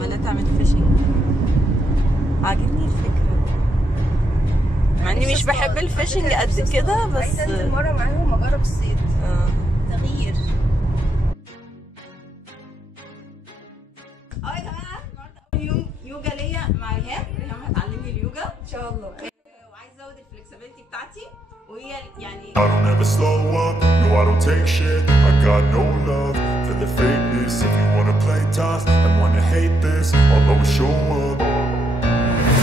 عمالة تعمل فيشنج. عاجبني الفكرة مع اني مش بحب الفيشنج قد كده، بس عايزة انزل مرة معاهم اجرب الصيد. تغيير. يا جماعة النهارده أول يوم يوجا ليا مع ريهام هتعلمني اليوجا ان شاء الله، وعايزة ازود الفلكسبيليتي بتاعتي، وهي يعني I don't ever slow up, no I don't take shit. I got no love for the fakeness. If you wanna play tough and wanna hate this, I'll always show up.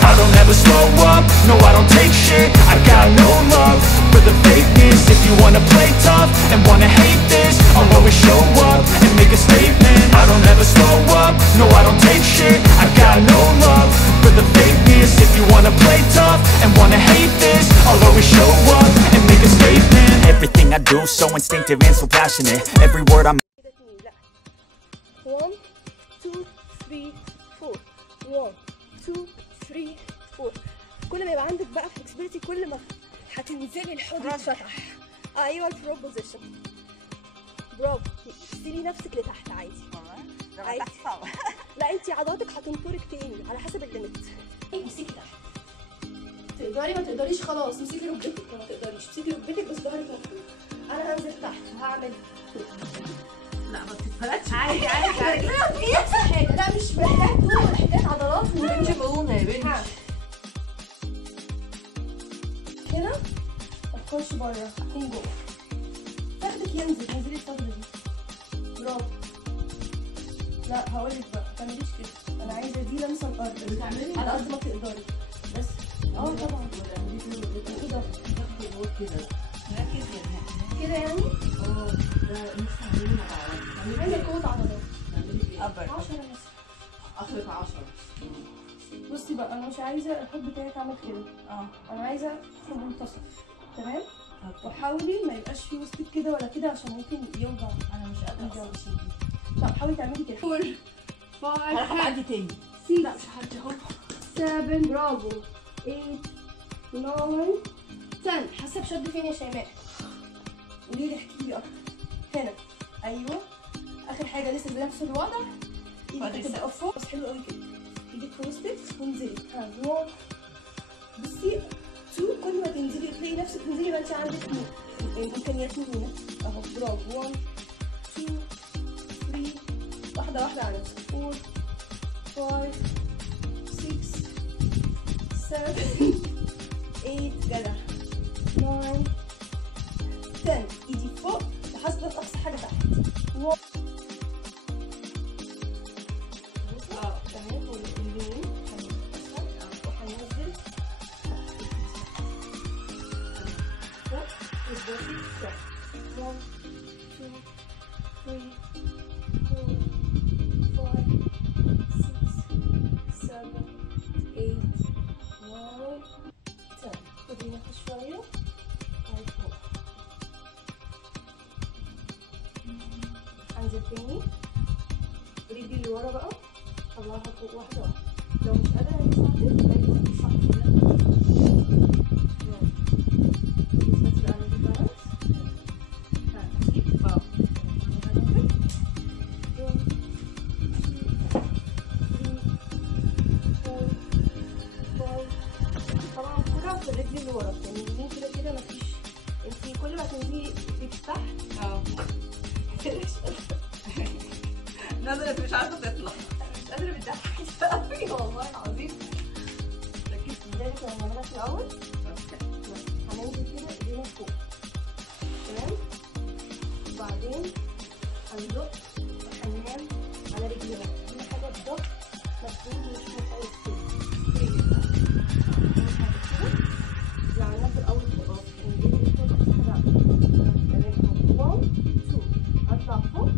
I don't ever slow up, no I don't take shit. I got no love for the fakeness. If you wanna play tough and wanna hate this, I'll always show up and make a statement. I don't ever slow up, no I don't take shit. I got no love for the fakeness. If you wanna play tough and wanna hate this, I'll always show up and make a statement. Everything I do so instinctive and so passionate. Every word I'm 1 2 3 4 1 2 3 4. كل ما يبقى عندك بقى فلكسبيليتي كل ما هتنزلي الحوض يتفتح. ايوه الفروج بوزيشن. برافو. سيبي نفسك لتحت عادي. عادي. لا انت عضلاتك هتنطرك تاني على حسب الليميت. امسكي تحت. تقدري ما تقدريش خلاص امسكي ركبتك، ما تقدريش امسكي ركبتك بس ظهرك مفتوح. انا هنزل تحت هعمل لا ما بتتفردش عادي عادي عادي. نفس الحاجه. لا مش محتاج طول، محتاج عضلات بنج مرونه يا بنت. هنا ما تخش بره، هتكون جوه. تاخدك ينزل، انزلي الفتره دي. برافو. لا هقولك بقى ما تعمليش كده، انا عايزه دي لمسه الارض. بتعملي على قد ما تقدري بس. طبعا كده كده ركز كده يعني. ده نفسي اعمله مع بعض. عايزه قوه عضلات. ابر 10 مثلا. اخرك 10. بصي بقى انا مش عايزه الحب بتاعك اعمل كده. انا عايزه في المنتصف. تمام. وحاولي ما يبقاش في وسطك كده ولا كده عشان ممكن يوجع. انا مش قادره اشيل. طب حاولي تعملي كده. 4 5 هعدي تاني. 6 لا مش هعدي اهو. 7 برافو 8 9 10. حاسه بشد فين يا شيماء؟ قولي لي احكي لي اكتر. هنا ايوه اخر حاجه لسه بنفس الوضع. ايدك تبقى فوق بس حلو قوي كده. ايدك في وسطك وانزلي. بصي 2 كل ما تنزلي تلاقي نفسك تنزلي يبقى انت عندك امكانيات هنا اهو. برافو 1 2 3 واحده واحده على نفسك. 4 5 6 7 8 جدع 9 10. ايدي فوق وحاسبه اقصى حاجه تحت. تمام. واليمين وهننزل فوق وتبصي تحت. 1 2 3 4 5 6 7 8 9 10. خدي نفس شويه. فوق انزل تاني. رجلي اللي ورا بقى طلعها فوق واحده واحده. لو مش قادره هتساعدك ايوه صح كده. بس بقى انا دي بالانس. هسيب طبعا كلها في الرجل اللي ورا. يعني اليمين كده كده مفيش. انتي كل ما تنزلي ايدك تحت نزلت مش عارفه تطلع. مش قادره بتضحكي قوي والله العظيم. ركزي زي ما كنا بنعملها في الاول. هننزل كده ايدينا فوق. تمام. وبعدين هنزق وهننام على رجلينا. اهم حاجه الضغط مفروض مش مفروض كده. اللي عملناه في الاول خلاص. انزلي فوق بسرعه. تمام. 1 2 اطلع فوق.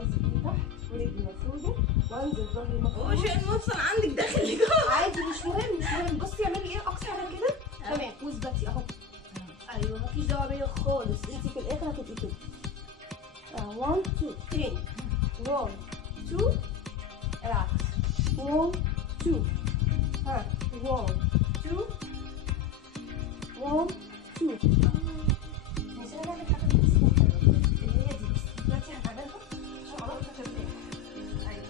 انزل تحت ورجلي مفروده وانزل ظهري مفروض. هو شيء المفصل عندك داخل جوه. عادي مش مهم مش مهم. بصي اعملي ايه اقصى من كده. تمام. واثبتي اهو. ايوه مفيش دعوه بيا خالص. انت في الاخر هتبقي كده. 1 2 تاني. 1 2 العكس. 1 2 1 2 1 2. عشان نعمل حاجه اللي هي دي بس دلوقتي هنعملها عشان عضلاتك ترتاح. ايوه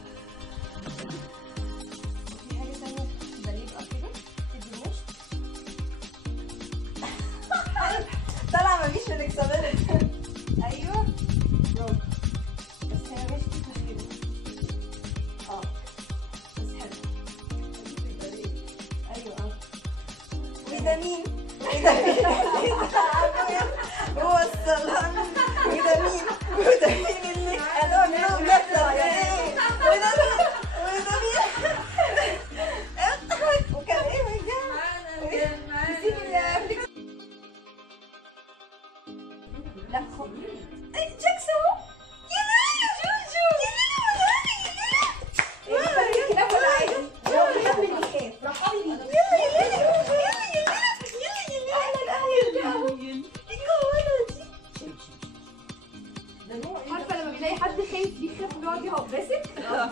عارفه لما بيلاقي حد خايف بيخاف بيقعد يهبسك؟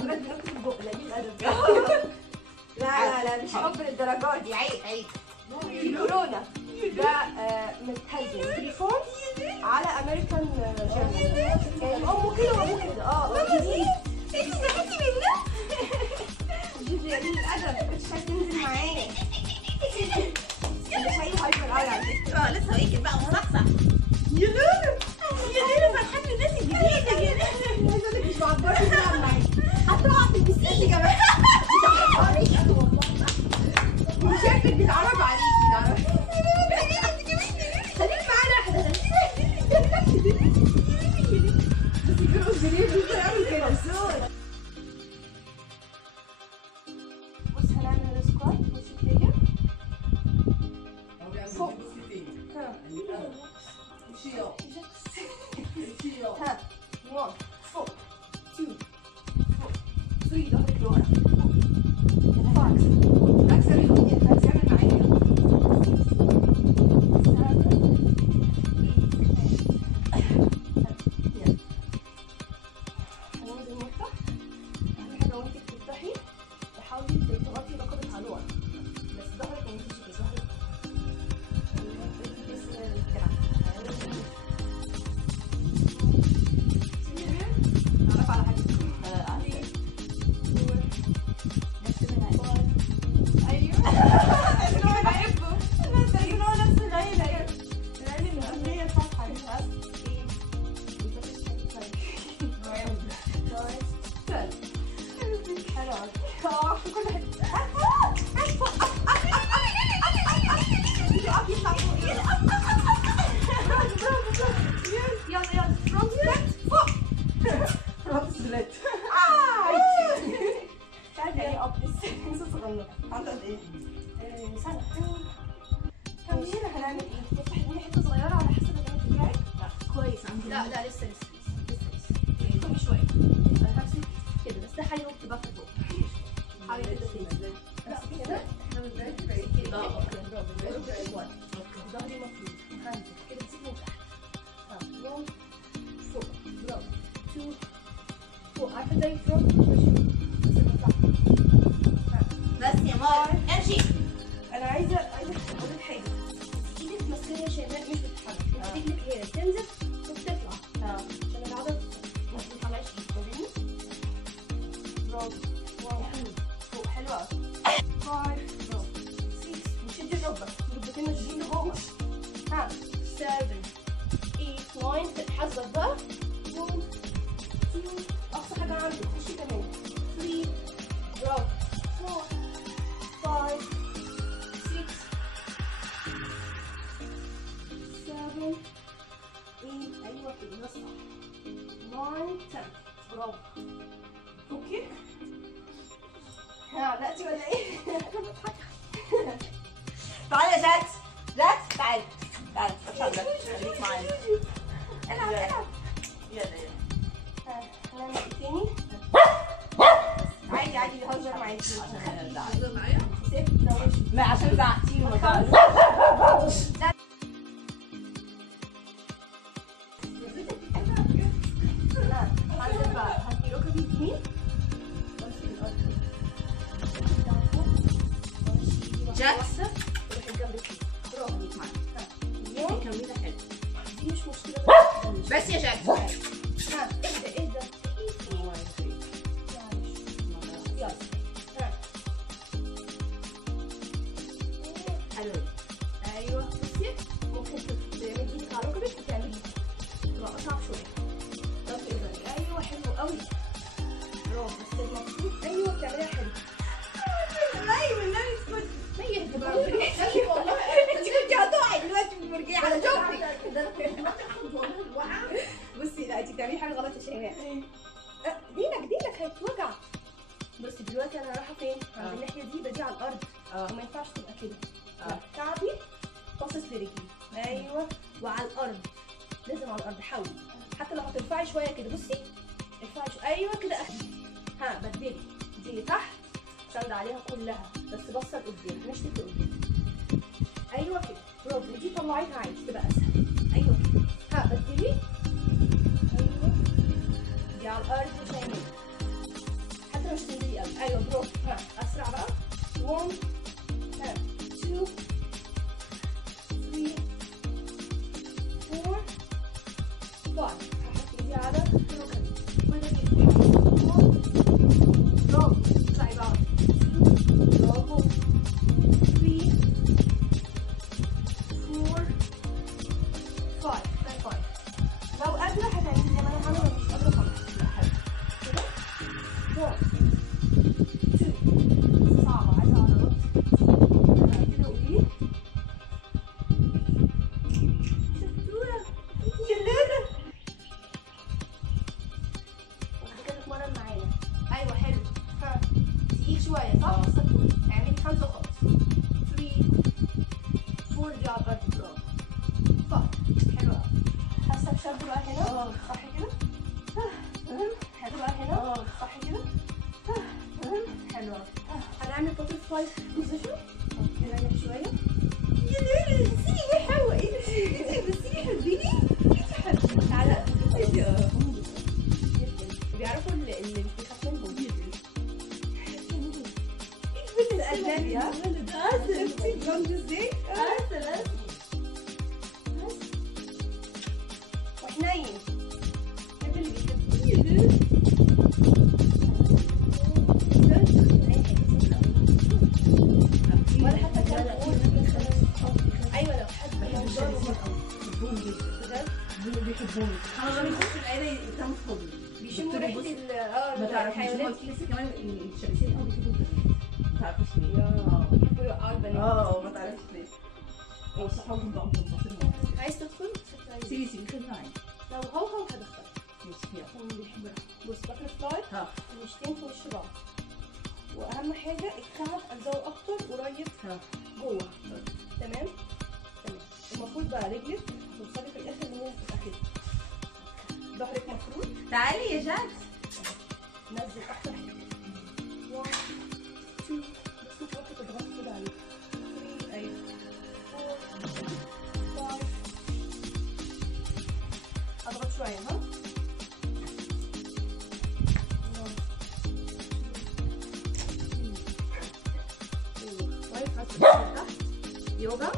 بجد بيحط في البق قليل الادب. لا مش حب للدرجات دي. عيب في كورونا ده متهجم تليفون على امريكان جيرمان، يعني امه كده وابوه كده. انت استفدتي منه؟ جيجي قليل الادب، مش عايز تنزل معايا. انت شايف هايبر قوي على فكره. لسه هيك بقى مصحصح. يا لولو فرحان بالناس الجديده يا لولو. عايزه اقول لك مش معبره تلعب معايا، هتقع في البسين كمان. مش شايفك بيتعرضوا عليكي. خليك معانا احنا. بس يجروا الجرير بيعملوا كده. بص هنعمل سكوات وشكليه فوق. ها 1 فوق 2 فوق 3 ظهرك لورا اكسر الحقيقة. هتعمل معايا هننزل نفتح. اهم حاجة وانتي بتفتحي تحاولي تضغطي رقبة على لورا، بس ظهرك ما ينزلش كده. ظهرك بس الكعب. نعرف على حاجة. عندك ايه؟ سنة. هنعمل ايه؟ نفتح لنا حتة صغيرة على حسب الجانب بتاعك. كويس عندي. لا لسه كمي شوية. همسك كده بس ده حاجة بتبقى في البق. حاجة كده تاني. بس كده. ظهري مفروض. هنزل كده تسيب من تحت. 1 فوق. برافو. 2 فوق. عارفة زي فوق؟ بس يا مار امشي. انا عايزه اقول لك حاجه. ايدك ماسكه يا شيماء مش بتتحرك. رجلك هي تنزل وبتطلع عشان العضله ما تطلعش. فاهمني؟ برافو. 1 فوق. حلوه قوي. 5 برافو. 6 وشدي الركبه. الركبتين ماشيين لجوه. 7 8 9 تتحذر بقى. 1 2 اقصى حاجه عندك. خشي كمان. 3 برافو. 4 5 6 7 8 ايوه كده نصح. 9 10 برافو. اوكي. علقتي ولا ايه؟ تعالي يا جاكس. تعالي خليك معايا. العب. يلا هنعمل ايه تاني؟ عادي بيهزر معاكي. هزر معايا؟ ما عشان زعقتيني وما هنزل بقى. هاتي ركبي اليمين وامسك الارض. جاكس روحي الجنب كده. برافو عليك معايا. كملي حلو. دي مش مشكلة. بس يا جاكس. اهدى. يلا. حلو. ايوه بصي ممكن تعملي ايدك على ركبك وتعملي تبقى اصعب شويه. ضغط ايدك. ايوه حلو قوي. برافو. بس المفروض ايوه بتعمليها حلو. ايوه والنبي اسكتي. ما يهدى بقى. والله انت كنتي هتقعي دلوقتي في المرجية على شوفي. بصي لا انت بتعملي حاجه غلط يا شيماء. ديلك هيتوجع. بصي دلوقتي انا رايحه فين؟ عند الناحيه دي يبقى دي على الارض. وما ينفعش تبقى كده. كعبي باصص لرجلي. ايوه وعلى الارض. لازم على الارض. حاولي حتى لو هترفعي شويه كده. بصي ارفعي شويه. ايوه كده اخدي. بدلي دي تحت ساند عليها كلها بس بصه لقدام مش لقدام. ايوه كده برافو. دي طلعيها عادي تبقى اسهل. ايوه كده. بدلي. ايوه اللي على الارض مش هيمل، حتى مش تنزلي قوي. ايوه برافو. ها اسرع بقى. 1 2 3 4 5. هحط ايدي على ركبي وانا جبت 1. برافو. اطلعي بقى. 2 برافو. 3 4 5. باي 5. لو قادرة هتعملي زي ما انا هعمل، لو مش قادرة خلاص. لا حلو كده. 1 2. صعبة، عايزة عضلات كده. قولي شطورة انتي جلادة. وبعد كده اتمرن معايا. ايوه حلو. ها تقيل شوية صح؟ شطورة. اعملي 5 خلاص. 3 4 دي على الارض. برافو. 5 حلو قوي. حاسة بشد بقى هنا. صح كده؟ تمام. حلو بقى هنا. صح كده؟ تمام. حلو قوي. هنعمل بوترفلاي بوزيشن. نريح شوية. يا ليلى بصي يا حوا. ايه ده؟ انتي بصي حبيني؟ انتي حبيني. تعالى. بيعرفوا اللي بيخاف منهم. ايه البنت الأجنبي ها؟ شفتي الجنب ازاي؟ سلام. وحنين. انت اللي بيحبني. ولا حتى كان ايوه لو حد بيحبوني جدا بجد. بيحبوني. انا لما يخش العيله يتنفضوا بيشموا ريحه ما تعرفيش. هما في لسه كمان الشمسين قوي بيحبوا البنات. ما تعرفيش ليه. بيحبوا يوقعوا البنات. ما تعرفيش ليه. وصحابهم بقى متنفضين. عايز تدخل؟ سيبي خدي معايا. لو هو هدخل. ماشي يلا. هم بيحبوا. بص باترفلاي. مشتين في وش بعض. واهم حاجه الكعب الزاويه اكتر قريب جوه. تمام. المفروض بقى رجلك توصلي في الاخر ان هي تبقى كده. ظهرك مفروض. تعالي يا جاكس. نزل اكتر حاجه. 1 2 بس انت وقت تضغطي كده عليه. 3 ايوه 4 5. اضغط شويه. ها يوجا.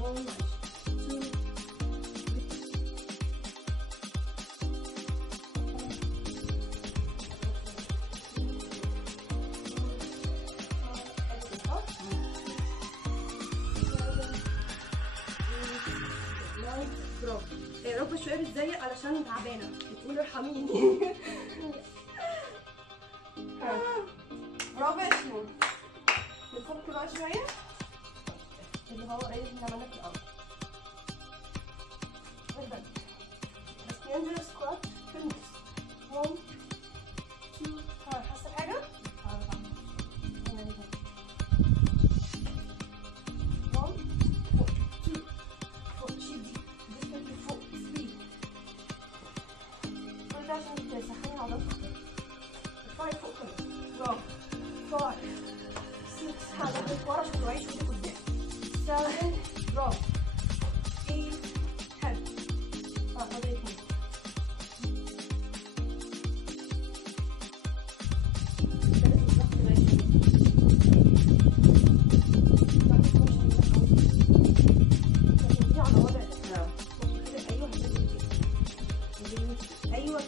1 2 برافو. ركبة شوية بتضيق علشان تعبانة. بتقول ارحميني. برافو يا شنو. نفك بقى شوية اللي هو ايه اللي عملناه في الأول. بس ننزل سكوات في النص. 1 2. حاسة بحاجة؟ 1 4 2 فوق. شدي جسمك لفوق. 3 كل ده عشان تسخني عضلات أكتر. ارفعي فوق كمان. برافو. 5 6. هتاخدك ورا عشان توعيش وانتي قدام. 7 برافو. 8 حلو. فاضل 2. ايوه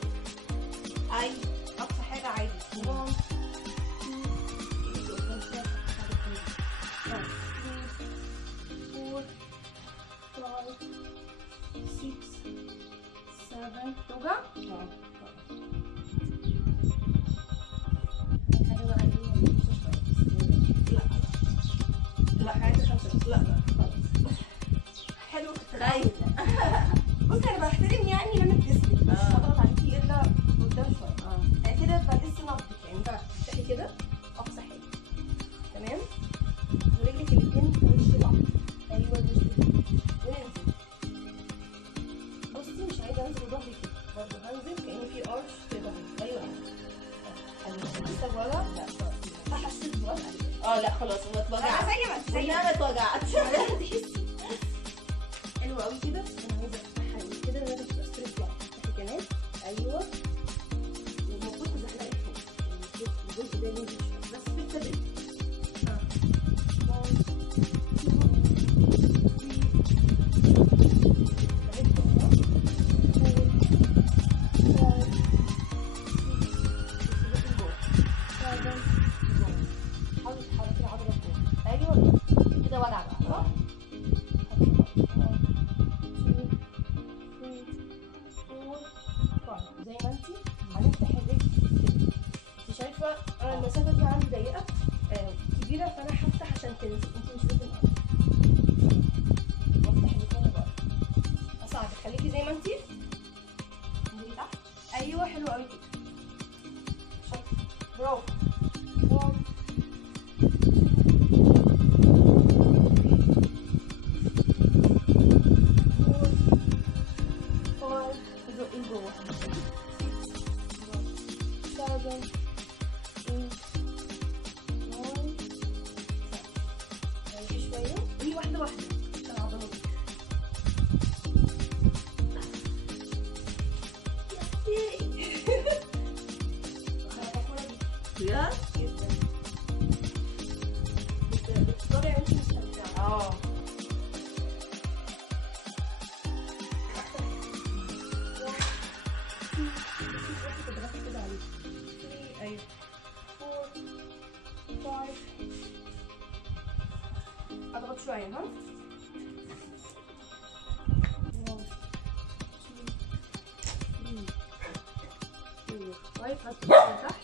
اي اقصى حاجه عادي. 1 توجع؟ لا عايزة 5. لا خلاص. حلو. خايفة. بصي انا بحترم يعني لمة جسمك، مش هضغط عليكي الا قدام شوية. يعني كده بلس نبضك. يعني بقى تفتحي كده اقصى حاجة. تمام. ورجلك الاتنين في وش بعض. ايوه الوش وننزل. بصي مش عايزة انزل ظهري كده. برضه هنزل كأن في ارش في ظهري. ايوه لسه بوجع؟ لا حسيت بوجع. لا خلاص ما اتوجعت. زي ما اتوجعت. لازم تحسي. حلو قوي كده. انا عايزه افتحها كده لازم تبقى ستريت لاين. افتحي كمان. ايوه الجزء ده ينزل شويه بس بالتدريج. 1 المسافة دي عندي ضيقة كبيرة، فأنا هفتح عشان تنزل، انتي مش لازم وافتح الاتنين بقى. أصعد، خليكي زي ما انتي. انزلي تحت. أيوه حلو أوي كده. شاطرة. برافو. 1 4 5 زقي لجوه. 6 7 شوية واحدة واحدة عشان عضلاتك. بجد؟ جدا. بتختاري انتي مستمتعة. ايوه 4 5 اضغط شوية ها. 1 2 3 4 5 حطي تحت.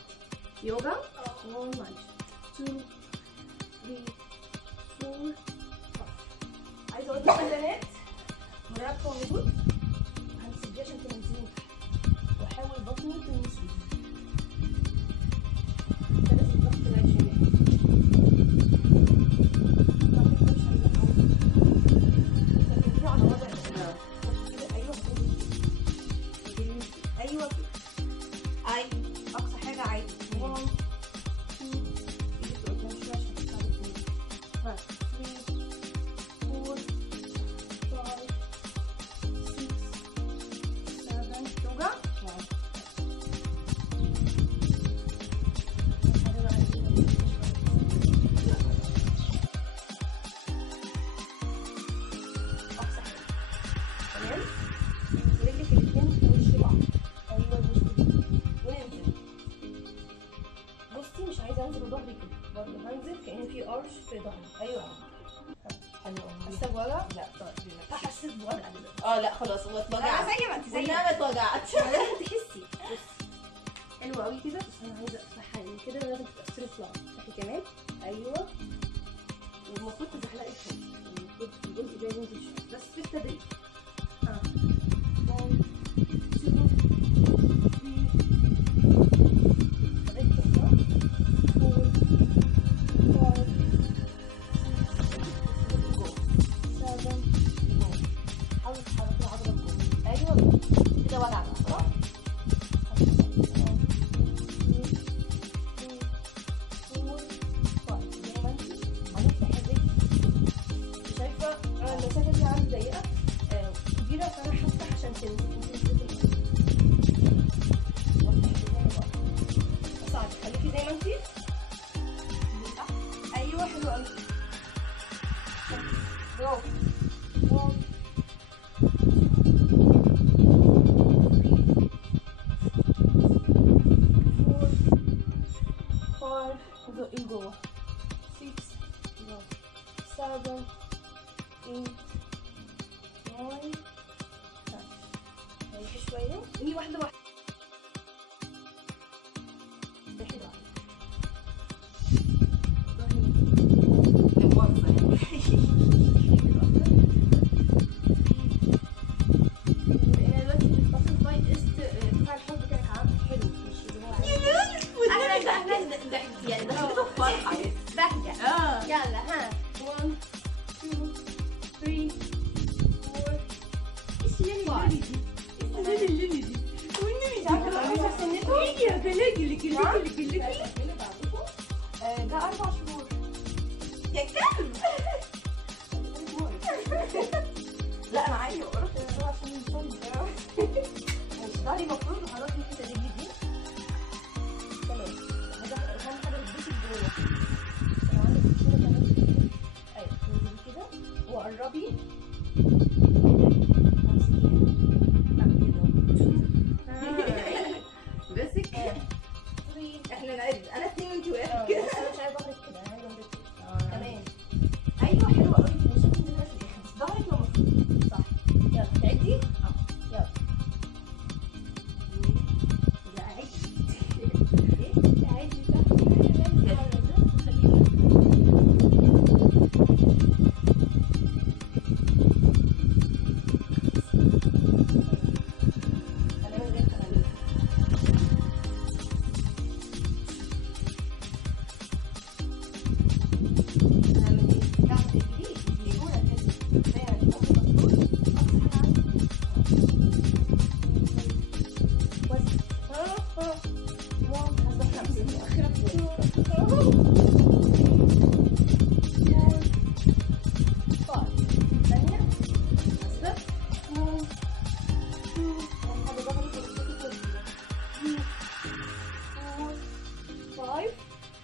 يوجا. 1 2 3 4 عايزة اقول لك بنات مراقبة موجود. هنسيبيه عشان تنزلي تحت واحاول بطني تلمسيه. ده لازم الضغط لغاية شمال. ايوه اي اقصى حاجه عادي. 1 2 ايدك قدام شويه عشان تطلعي فوق. 3 4 5 6 7 توجع. اقصى حاجه تمام. رجلك الاتنين في وش بعض. ايوه الوش كده وننزل. بصي مش عايزه انزل وظهري كده برضه، هنزل كأن في قرش في ظهري. ايوه حلو قوي. حاسه بوجع؟ لا طيب. حسيت بوجع دلوقتي. لا خلاص ما اتوجعتش. زي ما انت زي انا ما اتوجعتش. لازم تحسي. بصي حلوه قوي كده، بس انا عايزه افتحها يعني كده لازم تبقى ستريت لاين. افتحي كمان. ايوه والمفروض تزحلقي شويه، المفروض الجزء ده ينزل شويه بس بالتدريج. 1 2 كده وجع بقى خلاص. زي ما انتي هنفتح الرجل. شايفه انا المسافه دي عندي ضيقه كبيره، فانا هفتح عشان تنزل. وافتح الرجل بقى. اصعد، خليكي زي ما انتي. ايوه حلو قوي. برافو. 1 زقي لجوه. 6 7 8 9 ريحي شويه. قومي واحده واحده. ريحي ضهرك. لا مؤاخذة يعني. انا دلوقتي الباترفلاي بتاع الحب بتاعك عامل حلو، مش اللي هو عايز. اهلا يعني دخلت في فرحة. بهجة. يلا ها. 1 2 3 4 ايش الليلي دي؟ ايش الليلي دي؟ والنبي مش عارفة سنته. ايه يا بلاجي لك ده 4 شهور. يا كلب. لا انا عادي بروح عشان نصلي. مش ضهري المفروض هروح ناحية رجلي دي. تمام.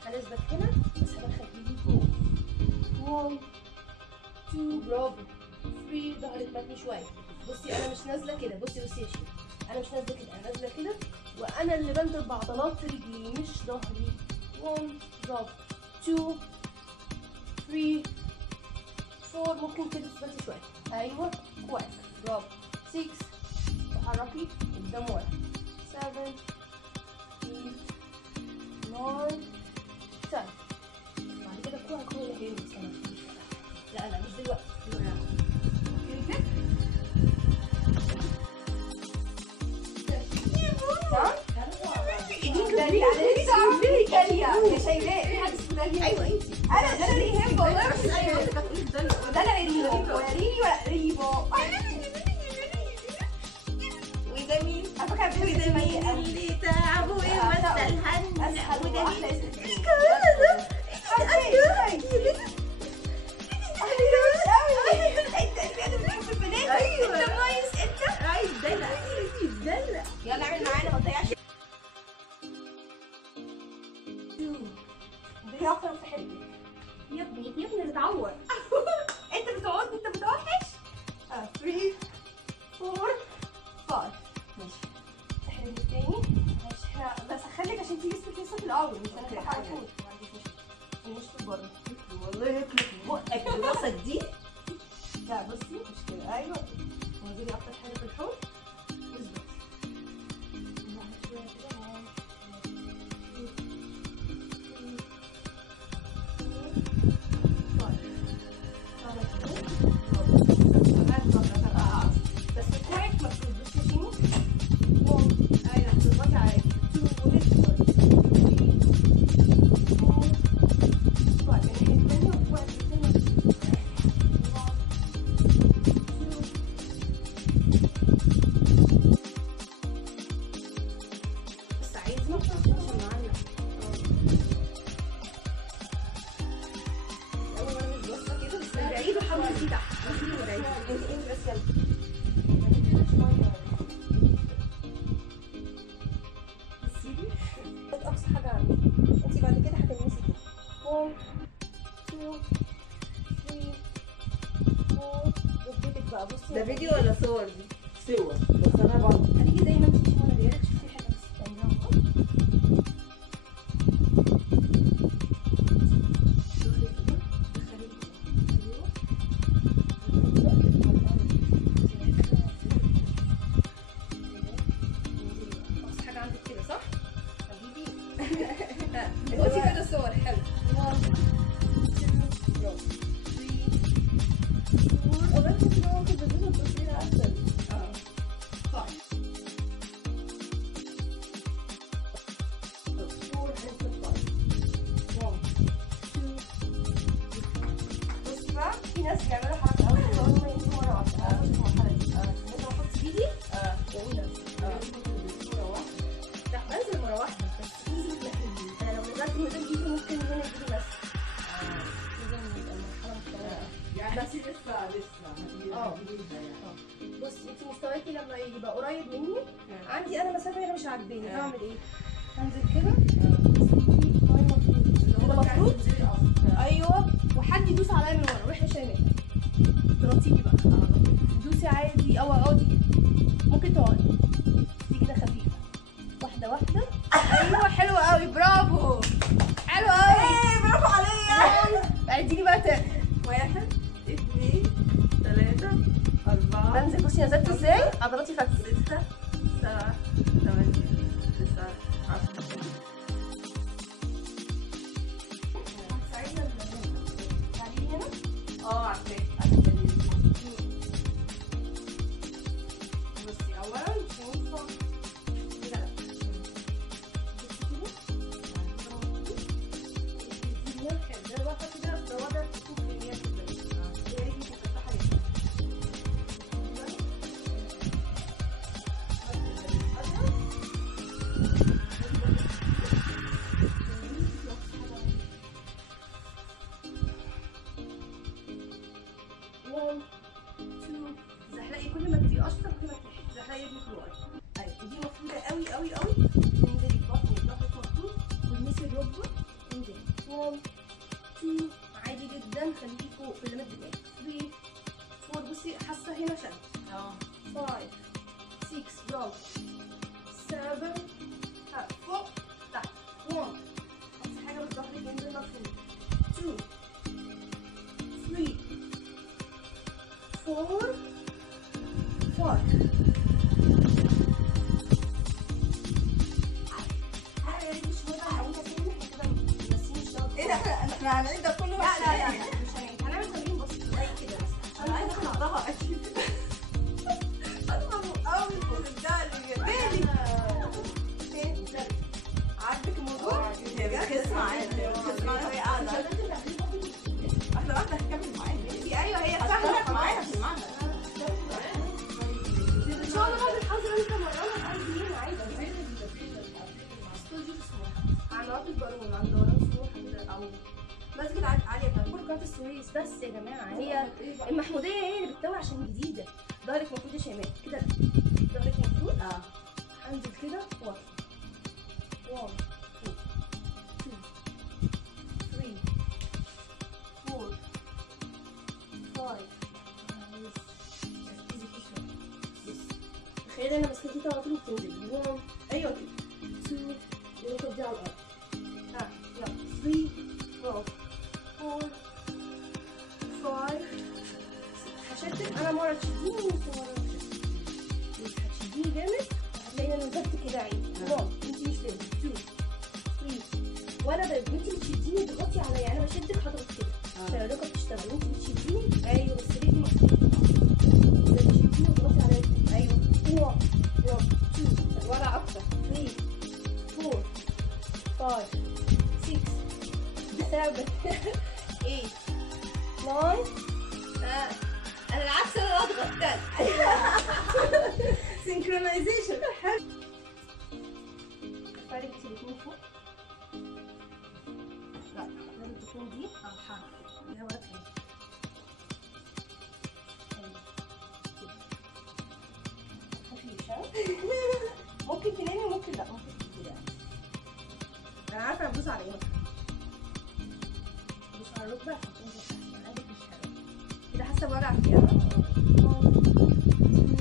هنثبت هنا بس هدخل ايدي فوق. 1 2 برافو. 3 ظهرك متني شويه. بصي انا مش نازله كده، بصي يا شيخ، انا مش نازله كده، انا نازله كده وانا اللي بنزل بعضلات رجلي مش ظهري. 1 برافو. 2 3 4 ممكن كده تثبتي شويه. ايوه كويس برافو. 6 تحركي قدام ورا. 7 8 9 10. بعد كده الكوره كل اللي هي لا لا مش دلوقتي. ايوه انت انا ريهام والله بس ايوه انت بتقولي ده انا ريهام وريني ريبو وده مين؟ على فكره وده مين اللي تعبوا يمثل اسهل وده واحلى مين؟ اسم. ايوه ايوه انت كويس انت. عايز دلع دلع. يلا اعمل معانا ما تضيعش. بيخرج في حته يا ابني اللي اتعور. انت بتقعد انت بتوحش. 3 4 5 ماشي. احنا التاني ماشي. احنا بسخنلك عشان تيجي جسمك لسه في الاول مش هنلحق على طول. ما عنديش مشكله. مش بره والله ياكلك بقك براسك دي. لا بصي مش كده. ايوه ونزلي اكتر حاجه في الحوض واثبتي. بس كويس ما تبصيش شيء. ايوه هتضغطي على 2 ولسه اقصى حاجه عندي. انت بعد كده هتلمسي كده. 1 2 3 4 ركبتك بقى. بصي ده فيديو ولا صور دي؟ صور بس انا برضه هتيجي زي ما انت شوفي وانا جايلك. شوفي حاجه بس تعمليها اهو. اقصى حاجه عندك كده صح؟ حبيبي بصي كده صور حلو. 1 2 برافو. 3 4 والله كنت ممكن تدوسوا التصوير احسن. صح. 4 and 5. 1 2. بصي بقى في ناس بيعملوا حركه اول ما ينزلوا مره واحده. انا في المرحله دي. لازم احط ايدي واقول لا بنزل مره واحده بس ايدي تنحني. انا لو نزلت من غير ايدي ممكن هنا ايدي بس. لازم يبقى المرحله مختلفه. يعني بس لسه جديده يعني. بصي انت مستواكي لما يبقى قريب مني عندي انا مسافه هنا مش عاجباني. هعمل ايه؟ هنزل كده المفروض ايوه وحد يدوس عليا من ورا واحنا شايلين تغطيني بقى. دوسي عادي او اقعدي ممكن تقعدي دي كده خفيفه واحده واحده. ايوه حلوه قوي برافو حلوه قوي برافو عليا. اديني بقى تاني. 1 2 3 4 بنزل. بصي نزلت ازاي عضلاتي فكت. 6 7 8 9 10. هتساعدنا تعالي هنا. عارفاه. بصي اولا مش هينفع كده لا. بصي كده ده واحده كده ده وضع تشوف اللي هي كده. هي رجلي مفتحه لسه. قوي قوي تنزلي ببطنك ظهرك مفتوح والمسي الركبه تنزلي 1 2 عادي جدا خليكي فوق في الليمت بتاعك 3 4 بصي حاسه هنا شد 5 6 برافو 7 فوق تحت 1 اقصى حاجه بس ظهرك ينزل مفروض 2 3 4 5 ايه ده احنا هنعيد ده كله؟ لا مش هنعيد، هنعمل تمرين بسيط صغير كده بس انا عايزه احطها اكيد. انا قوي بالي عاجبك الموضوع؟ هي بتخس معايا وهي قاعده واحده واحده هتكمل معايا. ايوه هي هتفرق معايا في المعنى. ان شاء الله بعد الحظر انت مرة عندي هنا عادي عن رابط البارون عند ورام سموحه او مسجد عاليه بتاعت بركات السويس. بس يا جماعه هي المحموديه هي اللي بتطوع عشان جديده. ظهرك المفروض يا شيماء كده، ظهرك المفروض هنزل كده واطلع 1 2 3 4 5 تخيل انا مسكتي على طول بتنزل 1 ايوه كده 2 وناخد دي على الارض. ها يلا 3 4 5 هشدك انا مره تشديني وانت مره تشديني. مش هتشديني جامد هتلاقيني انا نزلت كده عيد 1 انت مش لازم 2 3 وانا وانت بتشديني اضغطي عليا. انا بشدك هضغط كده عشان الركبه تشتغل وانت بتشديني. ايوه بس رجلي مفتوحه بتشديني اضغطي عليا. ايوه 1 2 ولا اكتر 3 4 5 6 7 8 9 انا العكس انا اضغط تاني سينكرونايزيشن. فرق الاثنين فوق. لا لازم تكون دي اللي هو ممكن تنامي وممكن لا ممكن تنامي. انا عارفه ابوس على ايه. ابوس على الركبه عشان تنزل تحت. عادي مش حلو كده. حاسه بوجع فيها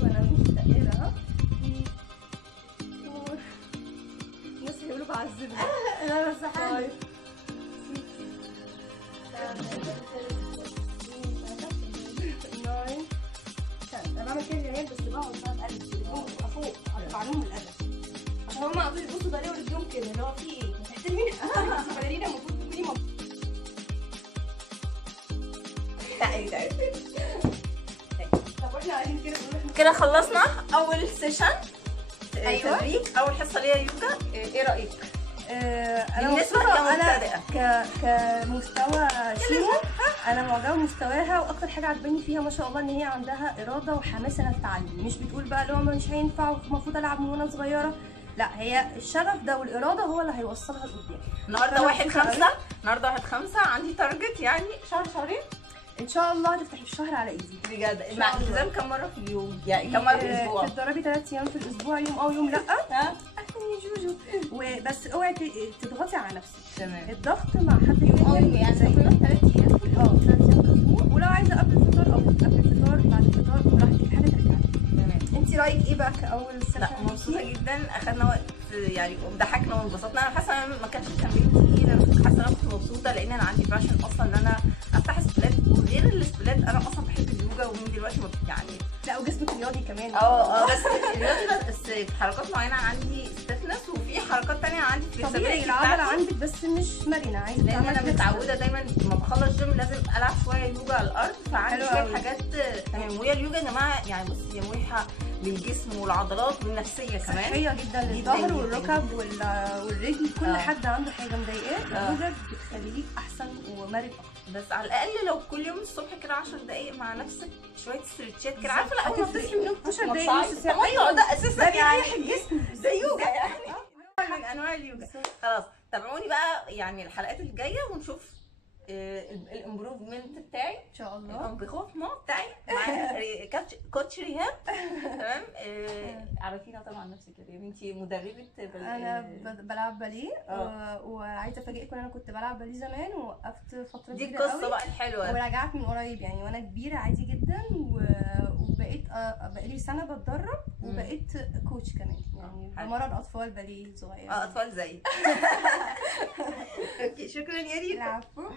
وانا مش متقله. الناس هيقولوا بعذبها. لا بس حلو. انا بعمل كده جمال بس بقعد بقى بقلب فوق ارفع لهم القلب عشان هم ما يقدروش يبصوا بلاقي ورجلهم كده اللي هو في ايه ما تحترميني. انت باليرينا المفروض تكوني طب واحنا قاعدين كده خلصنا اول سيشن. أيوة. تدريب اول حصه ليا يوجا. ايه رايك؟ انا بالنسبه انا كمستوى شيمو انا معجبه بمستواها. واكتر حاجه عجباني فيها ما شاء الله ان هي عندها اراده وحماس انها تتعلم. مش بتقول بقى لو مش هينفع والمفروض العب من وانا صغيره. لا هي الشغف ده والاراده هو اللي هيوصلها لقدام. النهارده 1/5 عندي تارجت يعني شهرين ان شاء الله هتفتحي الشهر على ايدي بجد. مع التزام كم مره في اليوم؟ يعني كم مره في الاسبوع؟ تتدربي 3 ايام في الاسبوع، يوم او يوم لا. جوجو وبس اوعي تضغطي على نفسك. تمام. الضغط مع حد يوم او يوم يعني 3 ايام 3 ايام في الاسبوع. ولو عايزه قبل الفطار او قبل الفطار بعد الفطار براحتك حاجه ترجعي. تمام. انت رايك ايه بقى كاول سيشن؟ لا مبسوطه جدا. اخدنا وقت يعني وضحكنا وانبسطنا. انا حاسه ان ما كانش التمرين تقيل. انا كنت حاسه ان انا كنت مبسوطه لان انا عندي باشن اصلا ان انا افتح سبلات. وغير السبلات انا اصلا بحب اليوجا ومن دلوقتي يعني لا وجسمك رياضي كمان. بس الرياضي بس في حركات معينه عندي ستيفنس وفي حركات ثانيه عندي طبيعي العضله عندك بس مش مرنه. عايزه لان انا متعوده دايما لما بخلص جيم لازم العب شويه يوجا على الارض. فعندي شويه حاجات تمام. وهي اليوجا يا جماعه يعني بص هي مريحه للجسم والعضلات والنفسيه كمان. صحيه جدا للظهر والركب والرجل. كل حد عنده حاجه مضايقاه اليوجا بتخليك احسن ومرن اكتر. بس على الاقل لو كل يوم الصبح كده 10 دقايق مع نفسك شويه استرتشات كده. عارفه لا اول ما تصحي من النوم 10 دقايق نص ساعه. ايوه ده اساسا يعني الجسم ده يوجا يعني من انواع اليوجا. خلاص تابعوني بقى يعني الحلقات الجايه ونشوف الامبروفمنت بتاعي ان شاء الله. الانبخاف بتاعي مع معانا كوتش ريهام. تمام. عرفينا طبعا نفسك يا ريهام، انت مدربه انا بلعب باليه، وعايزه افاجئكم ان انا كنت بلعب باليه زمان ووقفت فتره دي كبيره قوي. القصه بقى الحلوه، ورجعت من قريب يعني وانا كبيره عادي جدا، وبقيت بقالي سنه بتدرب، وبقيت كوتش كمان يعني بمرن اطفال باليه صغير. اطفال زي اوكي، شكرا يا ريم. العفو.